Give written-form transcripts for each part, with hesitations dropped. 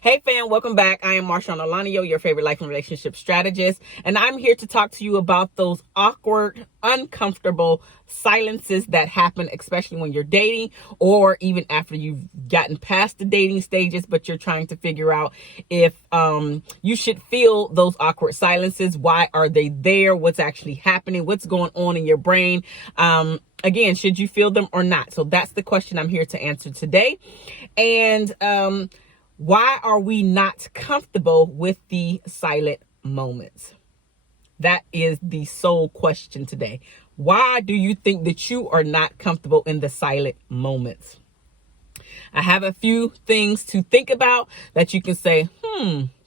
Hey fam, welcome back. I am MarshaunO, your favorite life and relationship strategist, and I'm here to talk to you about those awkward, uncomfortable silences that happen, especially when you're dating or even after you've gotten past the dating stages, but you're trying to figure out if you should feel those awkward silences. Why are they there? What's actually happening? What's going on in your brain? Again, should you feel them or not? So that's the question I'm here to answer today. And why are we not comfortable with the silent moments? That is the sole question today. Why do you think that you are not comfortable in the silent moments? I have a few things to think about that you can say,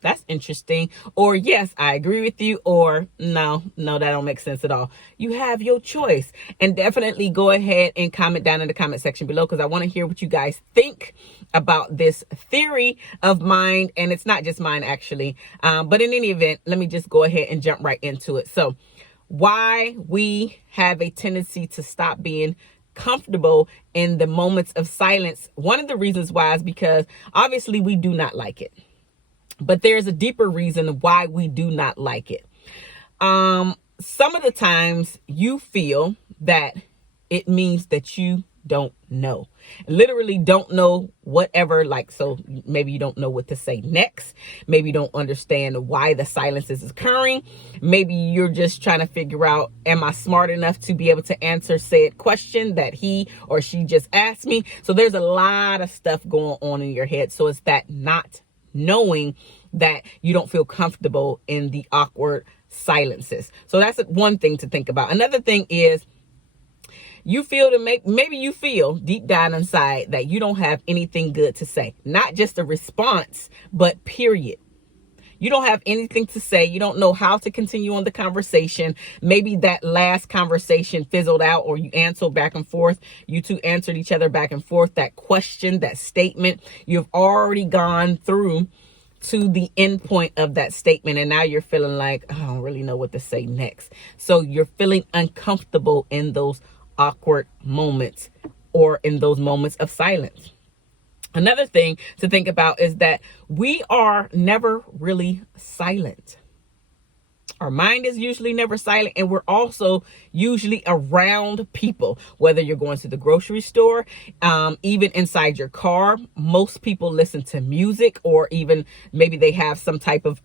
that's interesting. Or yes, I agree with you. Or no, that don't make sense at all. You have your choice. And definitely go ahead and comment down in the comment section below, because I want to hear what you guys think about this theory of mine. And it's not just mine, actually. But in any event, let me just go ahead and jump right into it. So why we have a tendency to stop being comfortable in the moments of silence. One of the reasons why is because obviously we do not like it. But there's a deeper reason why we do not like it. Some of the times you feel that it means that you don't know. Literally don't know whatever, so maybe you don't know what to say next. Maybe you don't understand why the silence is occurring. Maybe you're just trying to figure out, am I smart enough to be able to answer said question that he or she just asked me? So there's a lot of stuff going on in your head. So it's that not knowing that you don't feel comfortable in the awkward silences. So that's one thing to think about. Another thing is maybe you feel deep down inside that you don't have anything good to say. Not just a response, but period. You don't have anything to say. You don't know how to continue on the conversation. Maybe that last conversation fizzled out, or you answered back and forth. You two answered each other back and forth. That question, that statement, you've already gone through to the end point of that statement. And now you're feeling like, I don't really know what to say next. So you're feeling uncomfortable in those awkward moments or in those moments of silence. Another thing to think about is that we are never really silent. Our mind is usually never silent, and we're also usually around people, whether you're going to the grocery store, even inside your car. Most people listen to music, or even maybe they have some type of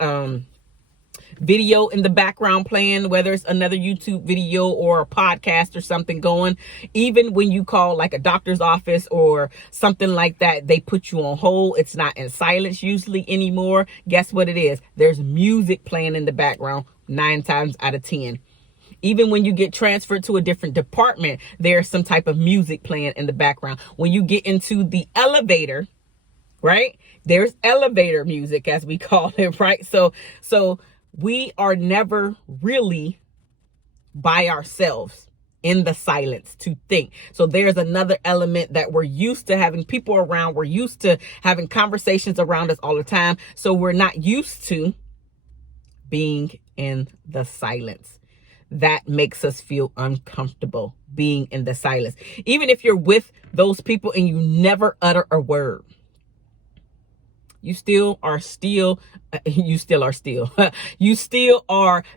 video in the background playing, whether it's another YouTube video or a podcast or something going. Even when you call like a doctor's office or something like that, they put you on hold. It's not in silence usually anymore. Guess what it is? There's music playing in the background 9 times out of 10. Even when you get transferred to a different department, there's some type of music playing in the background. When you get into the elevator, right? There's elevator music, as we call it, right? So we are never really by ourselves in the silence to think. So there's another element that we're used to having people around. We're used to having conversations around us all the time. So we're not used to being in the silence. That makes us feel uncomfortable, being in the silence. Even if you're with those people and you never utter a word. You still are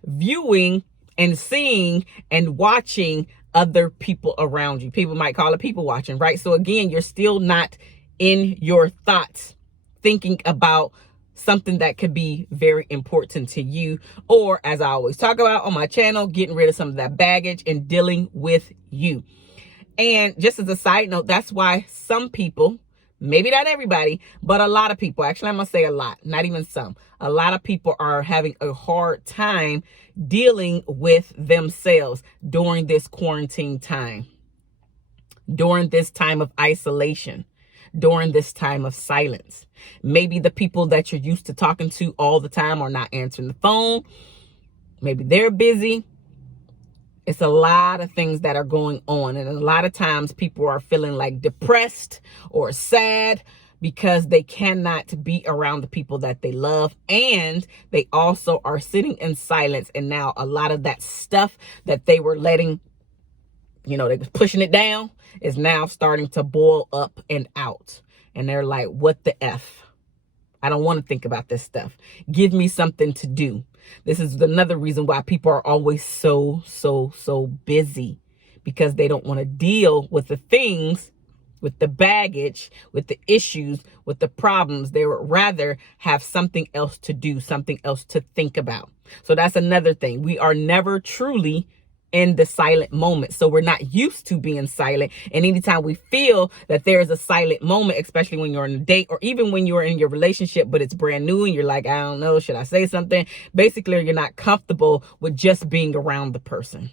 viewing and seeing and watching other people around you. People might call it people watching, right? So again, you're still not in your thoughts thinking about something that could be very important to you. Or, as I always talk about on my channel, getting rid of some of that baggage and dealing with you. And just as a side note, that's why some people, maybe not everybody, but a lot of people, actually I'm gonna say a lot, not even some, a lot of people are having a hard time dealing with themselves during this quarantine time, during this time of isolation, during this time of silence. Maybe the people that you're used to talking to all the time are not answering the phone. Maybe they're busy. It's a lot of things that are going on. And a lot of times people are feeling like depressed or sad because they cannot be around the people that they love. And they also are sitting in silence. And now a lot of that stuff that they were letting, they were pushing it down, is now starting to boil up and out. And they're like, what the F? I don't want to think about this stuff. Give me something to do. This is another reason why people are always so busy, because they don't want to deal with the things, with the baggage, with the issues, with the problems. They would rather have something else to do, something else to think about. So that's another thing. We are never truly in the silent moment. So we're not used to being silent. And anytime we feel that there is a silent moment, especially when you're on a date or even when you're in your relationship, but it's brand new and you're like, I don't know, should I say something? Basically, you're not comfortable with just being around the person.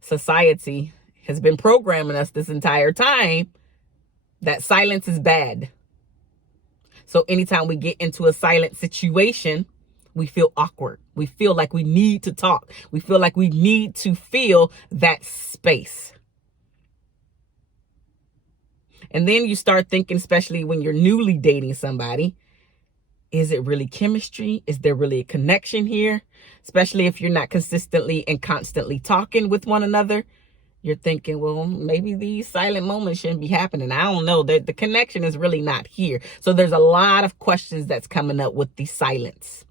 Society has been programming us this entire time that silence is bad. So anytime we get into a silent situation, we feel awkward. We feel like we need to talk. We feel like we need to feel that space. And then you start thinking, especially when you're newly dating somebody, is it really chemistry? Is there really a connection here? Especially if you're not consistently and constantly talking with one another. You're thinking, well, maybe these silent moments shouldn't be happening. I don't know. The connection is really not here. So there's a lot of questions that's coming up with the silence,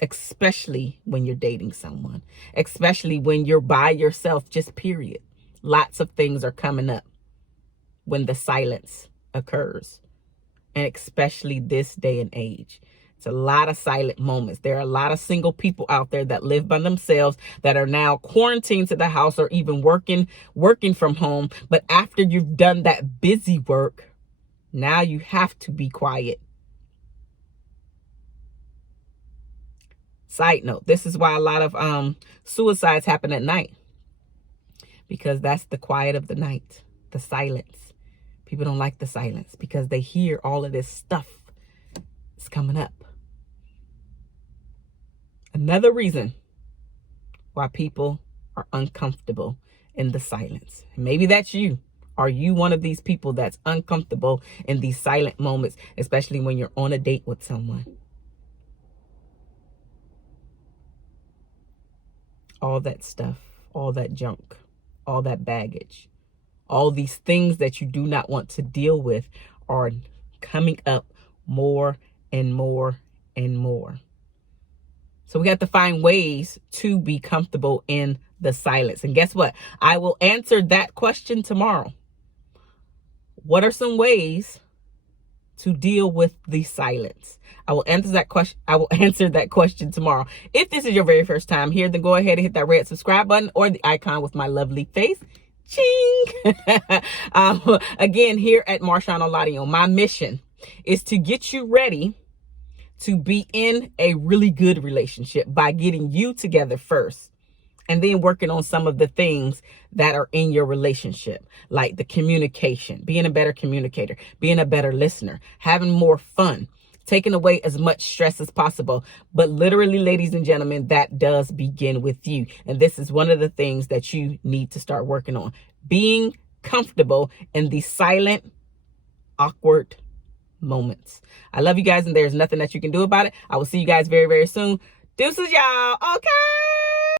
especially when you're dating someone, especially when you're by yourself, just period. Lots of things are coming up when the silence occurs, and especially this day and age. It's a lot of silent moments. There are a lot of single people out there that live by themselves that are now quarantined to the house or even working from home. But after you've done that busy work, now you have to be quiet. Side note, this is why a lot of suicides happen at night, because that's the quiet of the night, the silence. People don't like the silence because they hear all of this stuff is coming up. Another reason why people are uncomfortable in the silence. Maybe that's you. Are you one of these people that's uncomfortable in these silent moments, especially when you're on a date with someone? All that stuff, all that junk, all that baggage, all these things that you do not want to deal with are coming up more and more and more. So we have to find ways to be comfortable in the silence. And guess what? I will answer that question tomorrow. What are some ways to deal with the silence? I will answer that question tomorrow. If this is your very first time here, then go ahead and hit that red subscribe button or the icon with my lovely face. Ching! Again, here at MarshaunO, my mission is to get you ready to be in a really good relationship by getting you together first, and then working on some of the things that are in your relationship, like the communication, being a better communicator, being a better listener, having more fun, taking away as much stress as possible. But literally, ladies and gentlemen, that does begin with you. And this is one of the things that you need to start working on. Being comfortable in the silent, awkward moments. I love you guys, and there's nothing that you can do about it. I will see you guys very, very soon. Deuces, y'all. Okay.